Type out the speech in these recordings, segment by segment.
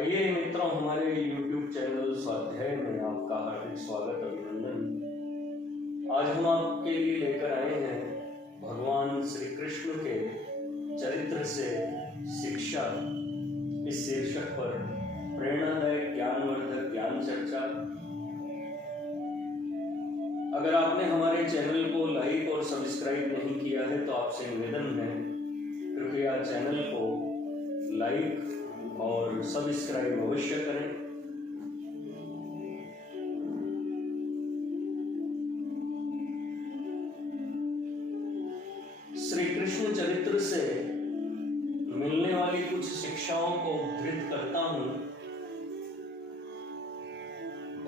आइए मित्रों, हमारे YouTube चैनल स्वाध्याय में आपका हार्दिक स्वागत अभिनंदन। आज हम आपके लिए लेकर आए हैं भगवान श्री कृष्ण के चरित्र से शिक्षा इस शीर्षक पर प्रेरणादायक ज्ञानवर्धक ज्ञान चर्चा। अगर आपने हमारे चैनल को लाइक और सब्सक्राइब नहीं किया है तो आपसे निवेदन है, कृपया चैनल को लाइक और सब्सक्राइब अवश्य करें। श्री कृष्ण चरित्र से मिलने वाली कुछ शिक्षाओं को उद्धृत करता हूं।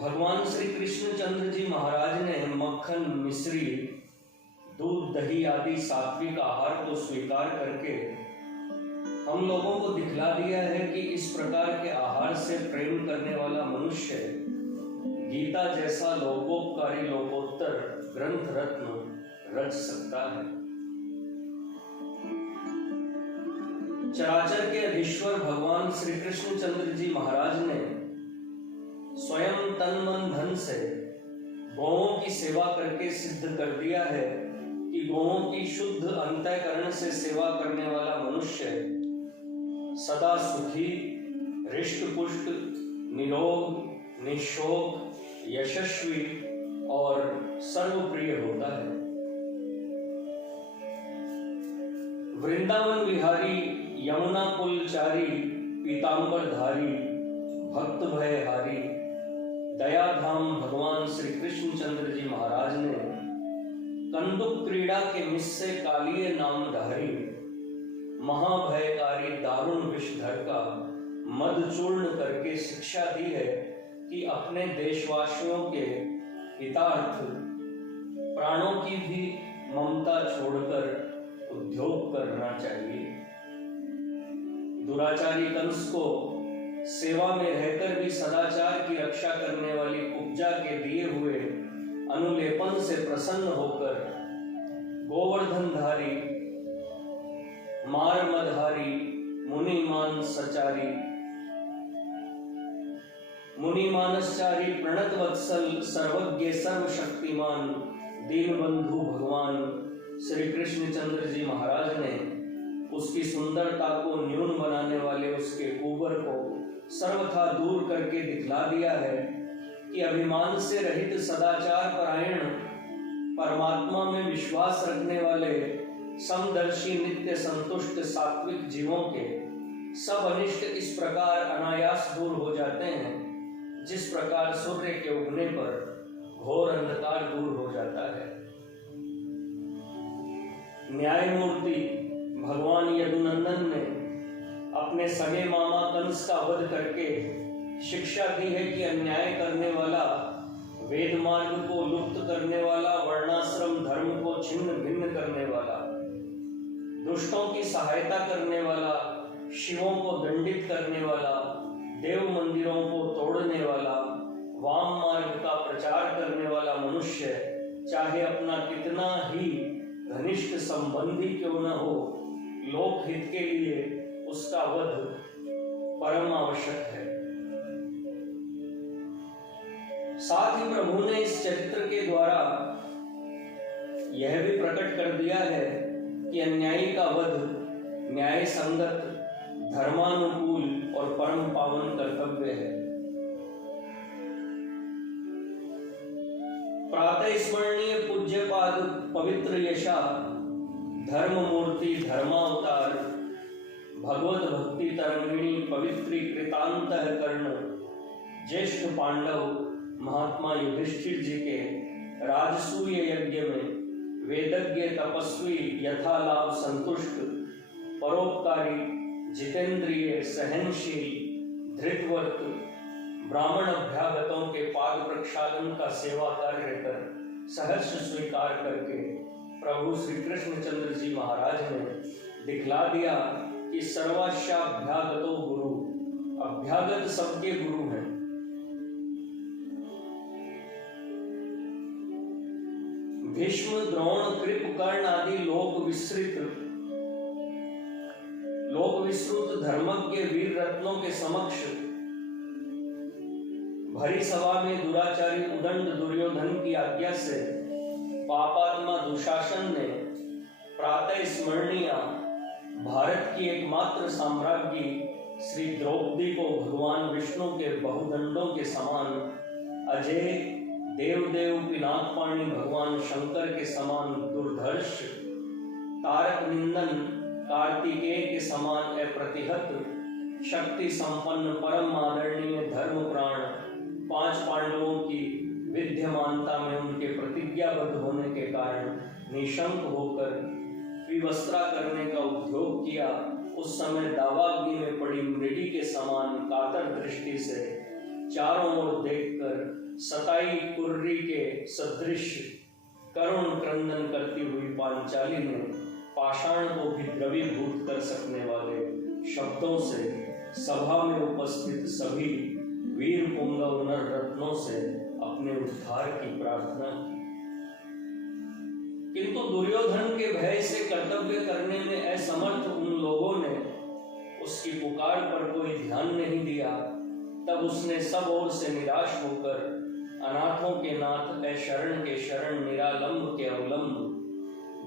भगवान श्री कृष्णचंद्र जी महाराज ने मक्खन, मिश्री, दूध, दही आदि सात्विक आहार को स्वीकार करके हम लोगों को दिखला दिया है कि इस प्रकार के आहार से प्रेम करने वाला मनुष्य गीता जैसा लोकोपकारी लोकोत्तर ग्रंथ रत्न रच सकता है। चराचर के अधीश्वर भगवान श्री कृष्णचंद्र जी महाराज ने स्वयं तन मन धन से गौओं की सेवा करके सिद्ध कर दिया है कि गौओं की शुद्ध अंतःकरण से सेवा करने वाला मनुष्य सदा सुखी, हृष्ट पुष्ट, निरोग, निशोक, यशस्वी और सर्वप्रिय होता है। वृंदावन विहारी, यमुना पुलचारी, पीतांबरधारी, भक्त भयहारी, दयाधाम भगवान श्री कृष्णचंद्र जी महाराज ने कंदुक क्रीड़ा के मिस्से कालिये नामधारी, महाभयकारी दारुण विषधर का मद चूर्ण करके शिक्षा दी है कि अपने देशवासियों के हितार्थ प्राणों की भी ममता छोड़कर उद्योग करना चाहिए। दुराचारी कंस को सेवा में रहकर भी सदाचार की रक्षा करने वाली कुब्जा के दिए हुए अनुलेपन से प्रसन्न होकर गोवर्धनधारी, मारमधारी, मुनिमान सचारी, मुनिमानसचारी, प्रणत वत्सल, सर्वज्ञ सर्वशक्तिमान दीनबंधु भगवान श्री कृष्णचंद्र जी महाराज ने उसकी सुंदरता को न्यून बनाने वाले उसके कुबर को सर्वथा दूर करके दिखला दिया है कि अभिमान से रहित सदाचार परायण परमात्मा में विश्वास रखने वाले समदर्शी नित्य संतुष्ट सात्विक जीवों के सब अनिष्ट इस प्रकार अनायास दूर हो जाते हैं जिस प्रकार सूर्य के उगने पर घोर अंधकार दूर हो जाता है। न्यायमूर्ति भगवान यदुनंदन ने अपने सगे मामा कंस का वध करके शिक्षा दी है कि अन्याय करने वाला, वेद मार्ग को लुप्त करने वाला, वर्णाश्रम धर्म को छिन्न भिन्न करने वाला, दुष्टों की सहायता करने वाला, शिवों को दंडित करने वाला, देव मंदिरों को तोड़ने वाला, वाम मार्ग का प्रचार करने वाला मनुष्य चाहे अपना कितना ही घनिष्ठ संबंधी क्यों न हो, लोक हित के लिए उसका वध परम आवश्यक है। साथ ही प्रभु ने इस चरित्र के द्वारा यह भी प्रकट कर दिया है कि अन्यायी का वध न्याय संगत, धर्मानुकूल और परम पावन कर्तव्य है। प्रातः स्मरणीय पूज्यपाद पवित्र यशा धर्म मूर्ति धर्मावतार भगवत भक्ति तरंगिणी पवित्रीकृतांतः कर्ण ज्येष्ठ पांडव महात्मा युधिष्ठिर जी के राजसूय यज्ञ में वेदज्ञ तपस्वी यथालाभ संतुष्ट, परोपकारी, जितेंद्रिय, सहनशील, धृतवर्त ब्राह्मण अभ्यागतों के पाद प्रक्षालन का सेवा कार्य कर सहर्ष स्वीकार करके प्रभु श्री कृष्णचंद्र जी महाराज ने दिखला दिया कि सर्वाश्याभ्यागतो गुरु, अभ्यागत सबके गुरु हैं। भीष्म, द्रोण, कृप, कर्ण आदि लोक विस्तृत धर्मज्ञ वीर रत्नों के समक्ष भरी सभा में दुराचारी उदंड दुर्योधन की आज्ञा से पापात्मा दुशासन ने प्रातः स्मरणीय भारत की एकमात्र साम्राज्ञी श्री द्रौपदी को भगवान विष्णु के बहुदंडों के समान, अजय देवदेव पिनाकपाणी भगवान शंकर के समान दुर्धर्ष, तारक निंदन कार्तिकेय के समान अप्रतिहत, शक्ति संपन्न परम आदरणीय धर्म प्राण 5 पांडवों की विद्यमानता में उनके प्रतिज्ञाबद्ध होने के कारण निशंक होकर विवस्त्रा करने का उद्योग किया। उस समय दावाग्नि में पड़ी मृगी के समान कातर दृष्टि से चारों ओर देखकर सताई कुर्री के सदृश करुण क्रंदन करती हुई पांचाली ने पाषाण को भी द्रवीभूत कर सकने वाले शब्दों से सभा में उपस्थित सभी वीर पुंगव नर रत्नों से अपने उद्धार की प्रार्थना की। किंतु दुर्योधन के भय से कर्तव्य करने में असमर्थ उन लोगों ने उसकी पुकार पर कोई ध्यान नहीं दिया। तब उसने सब ओर से निराश होकर अनाथों के नाथ, अशरण के शरण, निरालंब के अवलंब,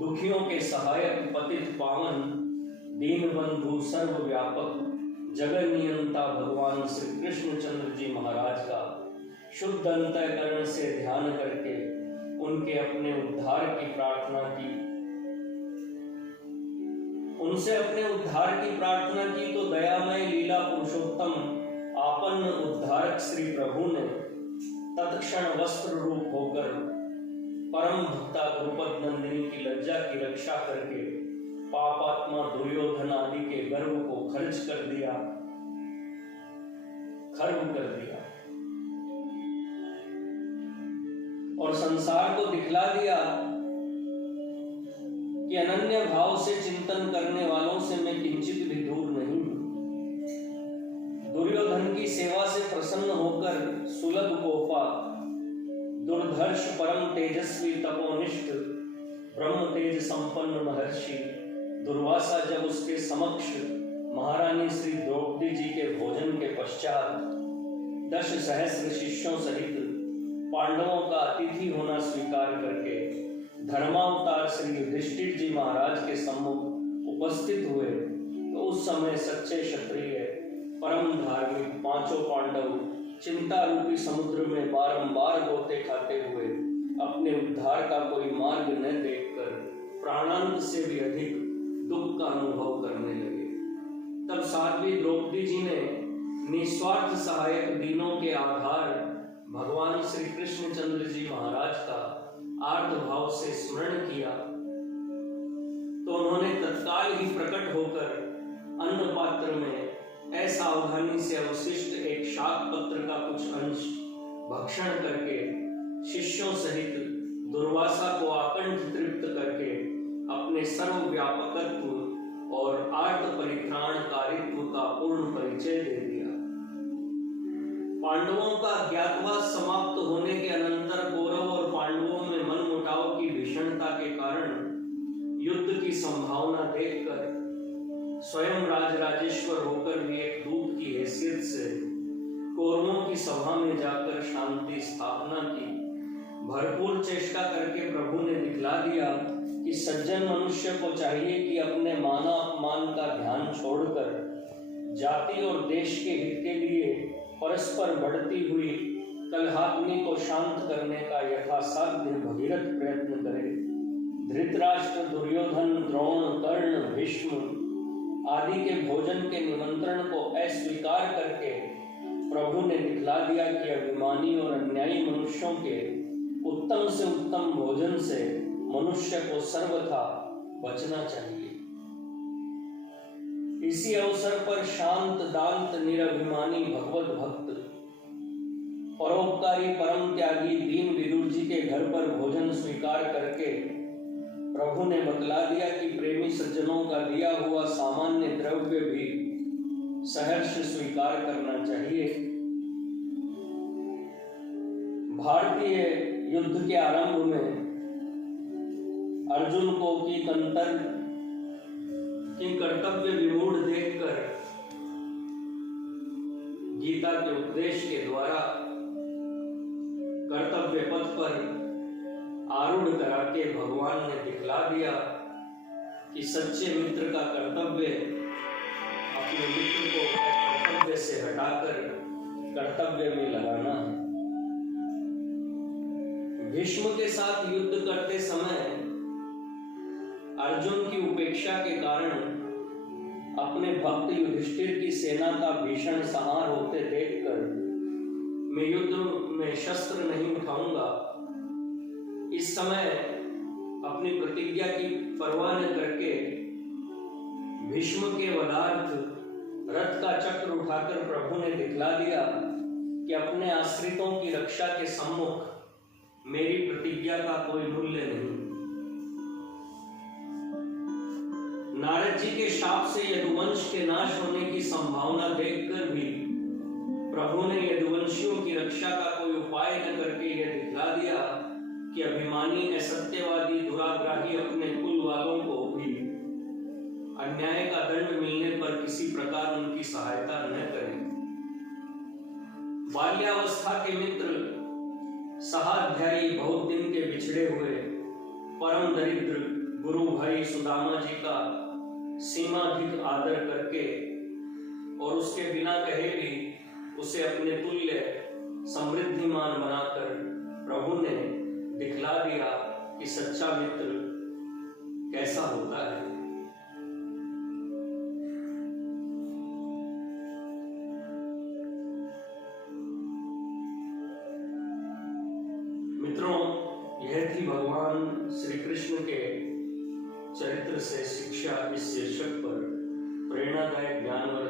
दुखियों के सहायक, पतित पावन, दीन बंधु, सर्वव्यापक, जगत नियंता भगवान श्री कृष्णचंद्र जी महाराज का शुद्ध अंतःकरण से ध्यान करके उनके अपने उद्धार की प्रार्थना की। उनसे अपने उद्धार की प्रार्थना की तो दयामय लीला पुरुषोत्तम आपन्न उद्धारक श्री प्रभु ने तत्क्षण वस्त्र रूप होकर परम भक्ता द्रुपद नंदिनी की लज्जा की रक्षा करके पापात्मा दुर्योधन आदि के गर्व को खर्व कर दिया और संसार को दिखला दिया कि अनन्य भाव से चिंतन करने वालों से मैं किंचित भी दूर नहीं हूं। दुर्योधन की सेवा से प्रसन्न होकर सुलभ कोपा, दुर्धर्ष परम तेजस्वी तपोनिष्ठ ब्रह्म तेज संपन्न महर्षि दुर्वासा जब उसके समक्ष महारानी श्री द्रौपदी जी के भोजन के पश्चात 10 सहस्र शिष्यों सहित पांडवों का अतिथि होना स्वीकार करके धर्मावतार श्री युधिष्ठिर जी महाराज के सम्मुख उपस्थित हुए, तो उस समय सच्चे क्षत्रिय परम धार्मिक 5 पांडव चिंता रूपी समुद्र में बारंबार गोते खाते हुए अपने उद्धार का कोई मार्ग न देखकर प्राणांत से भी अधिक दुख का अनुभव करने लगे। तब साध्वी द्रौपदी जी ने निस्वार्थ सहायक दीनों के आधार भगवान श्री कृष्णचंद्र जी महाराज का आर्त भाव से स्मरण किया, तो उन्होंने तत्काल ही प्रकट होकर अन्न पात्र में असावधानी से अवशिष्ट एक शाक पत्र का कुछ अंश भक्षण करके शिष्यों सहित दुर्वासा को आकंठ तृप्त करके अपने सर्वव्यापकत्व और आर्त परित्राणकारित्व का पूर्ण परिचय दे दिया। पांडवों का अज्ञातवास समाप्त होने के अनंतर कौरव और पांडवों में मनमुटाव की भीषणता के कारण युद्ध की संभावना देखकर स्वयं राजराजेश्वर होकर भी एक दूत की हैसियत से कौरवों की सभा में जाकर शांति स्थापना की। भरपूर चेष्टा करके प्रभु ने दिखला दिया कि सज्जन मनुष्य को चाहिए कि अपने माना अपमान का ध्यान छोड़कर जाति और देश के हित के लिए परस्पर बढ़ती हुई कलहाग्नि को शांत करने का यथासाध्य भगीरथ प्रयत्न करे। धृतराष्ट्र, दुर्योधन, द्रोण, कर्ण, भीष्म आदि के भोजन के निमंत्रण को अस्वीकार करके प्रभु ने दिखला दिया कि अभिमानी और अन्यायी मनुष्यों के उत्तम से उत्तम भोजन से मनुष्य को सर्वथा बचना चाहिए। इसी अवसर पर शांत दांत निरभिमानी भगवत भक्त परोपकारी परम त्यागी दीन विदुर जी के घर पर भोजन स्वीकार करके प्रभु ने बतला दिया कि प्रेमी सज्जनों का दिया हुआ सामान्य द्रव्य भी सहर्ष स्वीकार करना चाहिए। भारतीय युद्ध के आरंभ में अर्जुन को किंकर कर्तव्य विमूढ़ देखकर गीता के उपदेश के द्वारा पर आरूढ़ करा के भगवान ने दिखला दिया कि सच्चे मित्र का कर्तव्य अपने मित्र को कर्तव्य से हटाकर कर्तव्य में लगाना है। भीष्म के साथ युद्ध करते समय अर्जुन की उपेक्षा के कारण अपने भक्त युधिष्ठिर की सेना का भीषण संहार होते देखकर मैं युद्ध में शस्त्र नहीं उठाऊंगा, इस समय अपनी प्रतिज्ञा की परवाह न करके भीष्म के वधार्थ रथ का चक्र उठाकर प्रभु ने दिखला दिया कि अपने आश्रितों की रक्षा के सम्मुख मेरी प्रतिज्ञा का कोई मूल्य नहीं। नारद जी के शाप से यदुवंश के नाश होने की संभावना देखकर भी प्रभु ने यदुवंशियों की रक्षा का कोई उपाय न करके यह दिखला दिया कि अभिमानी असत्यवादी दुराग्राही अपने कुल वालों को भी अन्याय का दंड मिलने पर किसी प्रकार उनकी सहायता न करें। बाल्यावस्था के मित्र सहाध्यायी बहुत दिन के बिछड़े हुए परम दरिद्र गुरु भाई सुदामा जी का सीमाधिक आदर करके और उसके बिना कहे भी उसे अपने तुल्य समृद्धिमान बनाकर प्रभु ने दिखला दिया कि सच्चा मित्र कैसा होता है। मित्रों, यह थी भगवान श्री कृष्ण के चरित्र से शिक्षा इस शीर्षक पर प्रेरणादायक ज्ञानवर्धक